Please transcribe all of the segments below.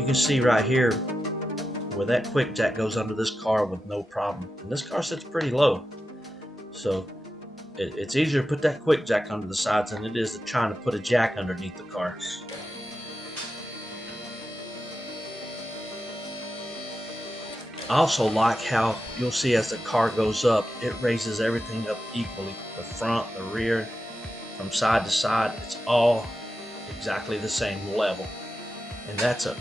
You can see right here where that quick jack goes under this car with no problem. And this car sits pretty low, so it's easier to put that quick jack under the sides than it is to trying to put a jack underneath the car. I also like how you'll see as the car goes up, it raises everything up equally. The front, the rear, from side to side, it's all exactly the same level. And that's a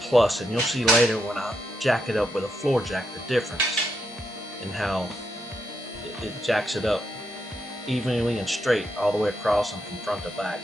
plus. And you'll see later when I jack it up with a floor jack the difference in how it jacks it up evenly and straight all the way across and from front to back.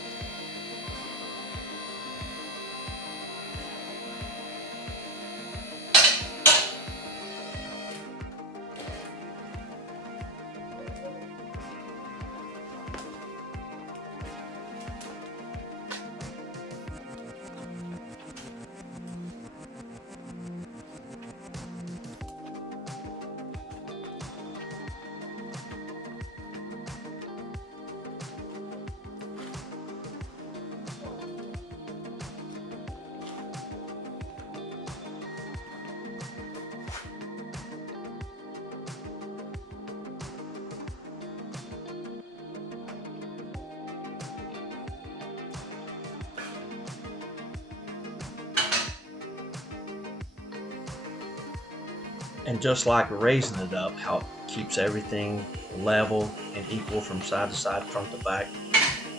And just like raising it up, how it keeps everything level and equal from side to side, front to back,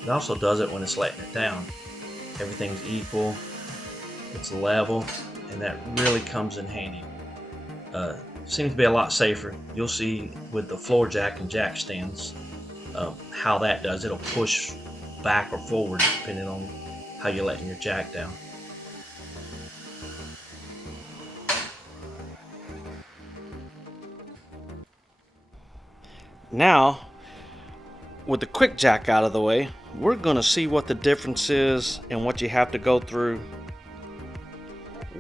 it also does it when it's letting it down. Everything's equal, it's level, and that really comes in handy. Seems to be a lot safer. You'll see with the floor jack and jack stands how that does. It'll push back or forward depending on how you're letting your jack down. Now, with the quick jack out of the way, we're going to see what the difference is and what you have to go through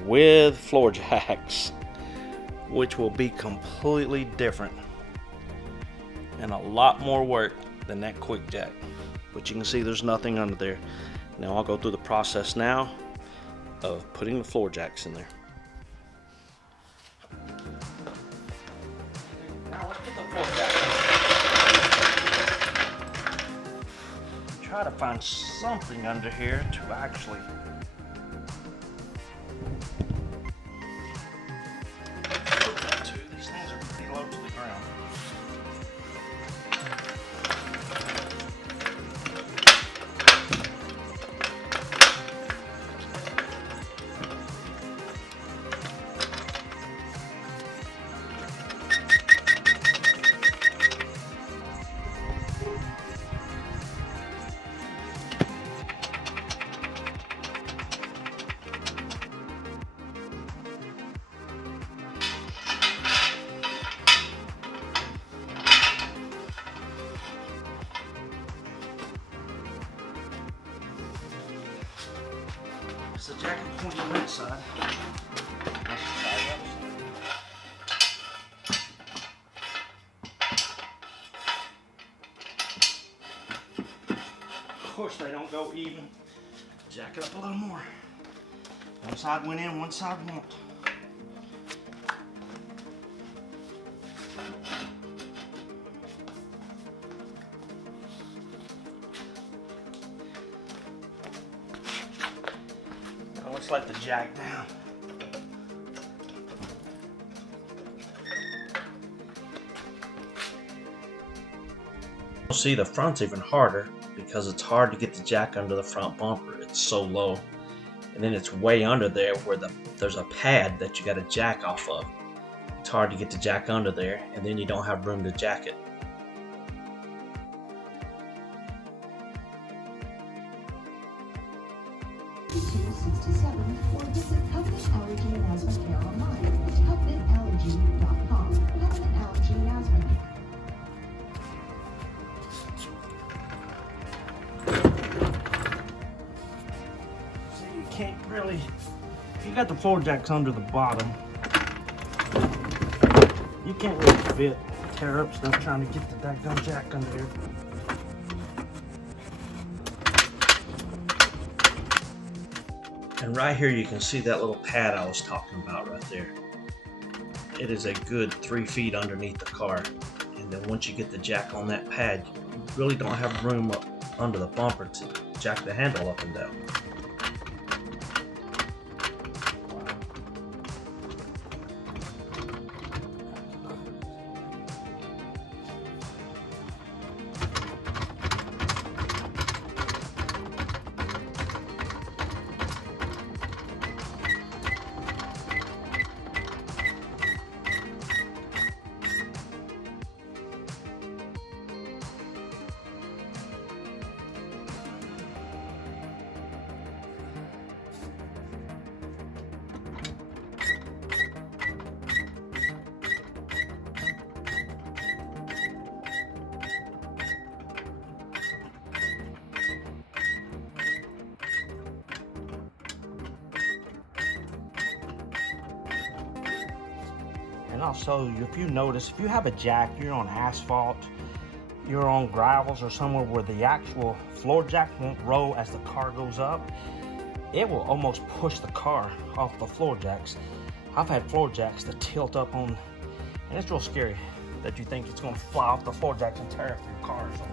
with floor jacks, which will be completely different and a lot more work than that quick jack. But you can see there's nothing under there. Now I'll go through the process now of putting the floor jacks in there. Now let's put the floor jacks in. Try to find something under here to actually put that to. These things are pretty low to the ground. So jack it pointing on that side. Let's try the other side. Of course they don't go even. Jack it up a little more. One side went in, one side won't. Let's let the jack down. You'll see the front's even harder because it's hard to get the jack under the front bumper. It's so low. And then it's way under there where there's a pad that you got to jack off of. It's hard to get the jack under there, and then you don't have room to jack it. Or visit Covenant Allergy and Asthma Care online at covenantallergy.com. Covenant Allergy and Asthma Care. So you can't really, if you got the floor jacks under the bottom, you can't really fit, tear up stuff trying to get the daggone jack under here. And right here you can see that little pad I was talking about right there. It is a good 3 feet underneath the car. And then once you get the jack on that pad, you really don't have room up under the bumper to jack the handle up and down. And I'll show you, if you notice, if you have a jack, you're on asphalt, you're on gravels or somewhere where the actual floor jack won't roll as the car goes up, it will almost push the car off the floor jacks. I've had floor jacks that tilt up on, and it's real scary that you think it's gonna fly off the floor jacks and tear up your car. So.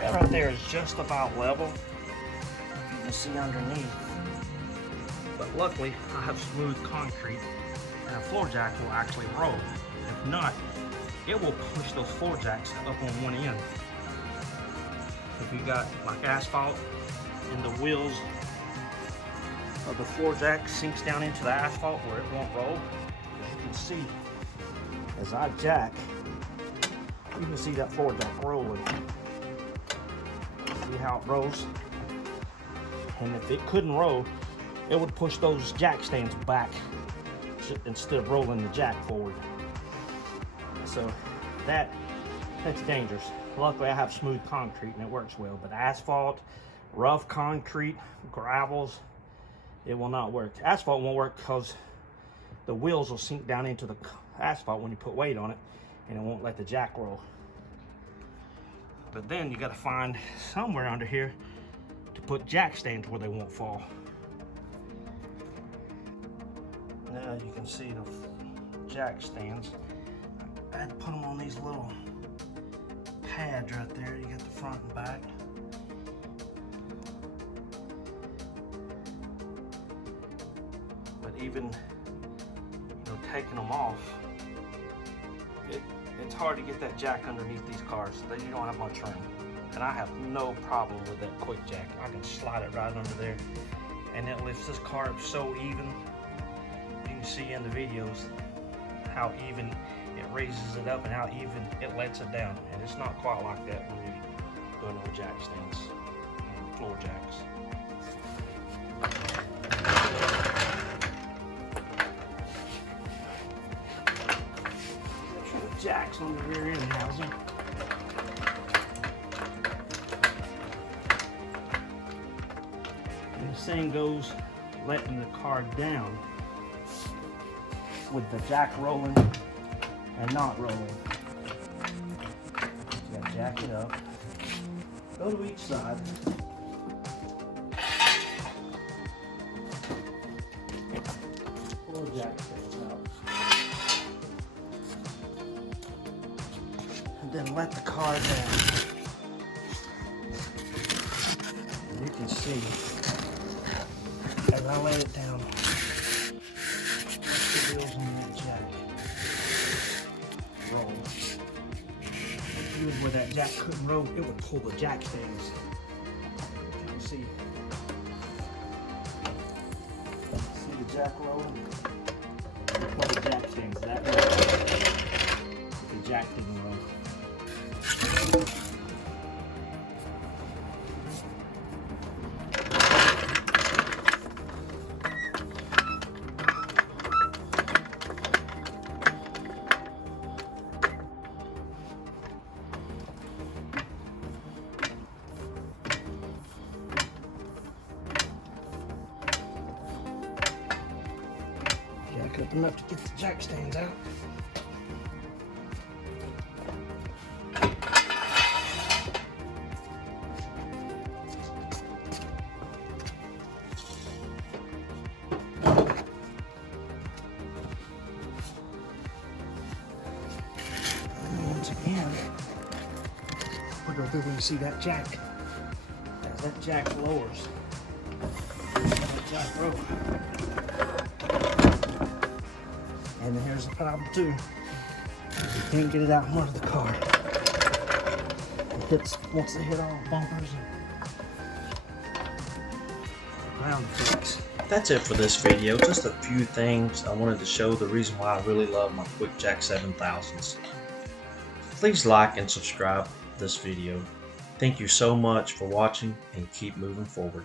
That right there is just about level. You can see underneath. But luckily, I have smooth concrete and a floor jack will actually roll. If not, it will push those floor jacks up on one end. If you got like asphalt and the wheels of the floor jack sinks down into the asphalt where it won't roll, as you can see, as I jack, you can see that floor jack rolling. See how it rolls? And if it couldn't roll, it would push those jack stands back instead of rolling the jack forward. So that's dangerous. Luckily I have smooth concrete and it works well, but asphalt, rough concrete, gravels, it will not work. Asphalt won't work because the wheels will sink down into the asphalt when you put weight on it and it won't let the jack roll. But then you got to find somewhere under here to put jack stands where they won't fall. Now you can see the jack stands. I had to put them on these little pads right there. You got the front and back. But even taking them off, it's hard to get that jack underneath these cars. You don't have much room. And I have no problem with that quick jack. I can slide it right under there and it lifts this car up so even. You can see in the videos how even it raises it up and how even it lets it down. And it's not quite like that when you're doing it with jack stands and floor jacks. Jacks on the rear end housing. And the same goes letting the car down with the jack rolling and not rolling. You gotta jack it up. Go to each side. Pull the jack stands out. And then let the car down. And you can see as I lay it down, the wheels on that jack roll. If you was where that jack couldn't roll, it would pull the jack stands. You can see the jack rolling. Pull the jack stands that way. The jack didn't roll. deep enough to get the jack stands out. And once again, we're going through when you see that jack. As that jack lowers, that jack broke. And then here's the problem too. You can't get it out from under the car. It hits, once they hit all the bumpers and ground effects. That's it for this video. Just a few things I wanted to show the reason why I really love my Quick Jack 7000s. Please like and subscribe this video. Thank you so much for watching and keep moving forward.